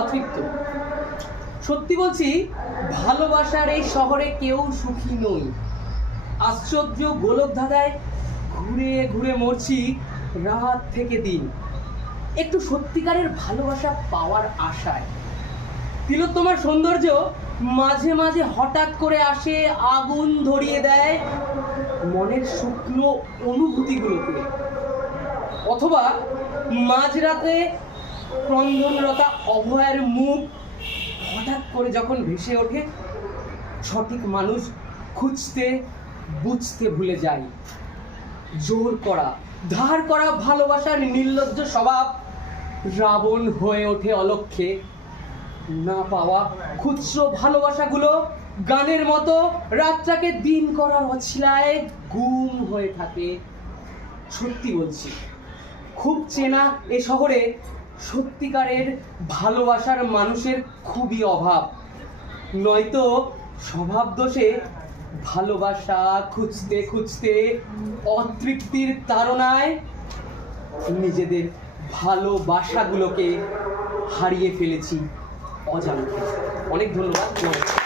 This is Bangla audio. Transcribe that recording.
অতৃপ্ত। সত্যি বলছি, ভালোবাসার এই শহরে কেউ সুখী নই। আশ্চর্য গোলক ধাঁধায় ঘুরে ঘুরে মরছি রাত থেকে দিন, একটু সত্যিকারের ভালোবাসা পাওয়ার আশায়। তিলোত্তমার সৌন্দর্য মাঝে মাঝে হঠাৎ করে আসে, আগুন ধরিয়ে দেয় মনের শুকনো অনুভূতিগুলোকে। অথবা মাঝরাতে ক্রন্দনরতা অভয়ের মুখ হঠাৎ করে যখন ভেসে ওঠে, সঠিক মানুষ খুঁজতে বুঝতে ভুলে যাই। জোর করা ধার করা ভালোবাসার নির্লজ্জ স্বভাব রাবণ হয়ে ওঠে অলক্ষ্যে। না পাওয়া খুচরো ভালোবাসাগুলো গানের মতো রাতটাকে দিন করার অছিলায় গুম হয়ে থাকে। সত্যি বলছি, খুব চেনা এ শহরে সত্যিকারের ভালোবাসার মানুষের খুবই অভাব। নয়তো স্বভাব দোষে ভালোবাসা খুঁজতে খুঁজতে অতৃপ্তির তাড়নায় নিজেদের ভালোবাসাগুলোকে হারিয়ে ফেলেছি অজান্তে। অনেক ধন্যবাদ।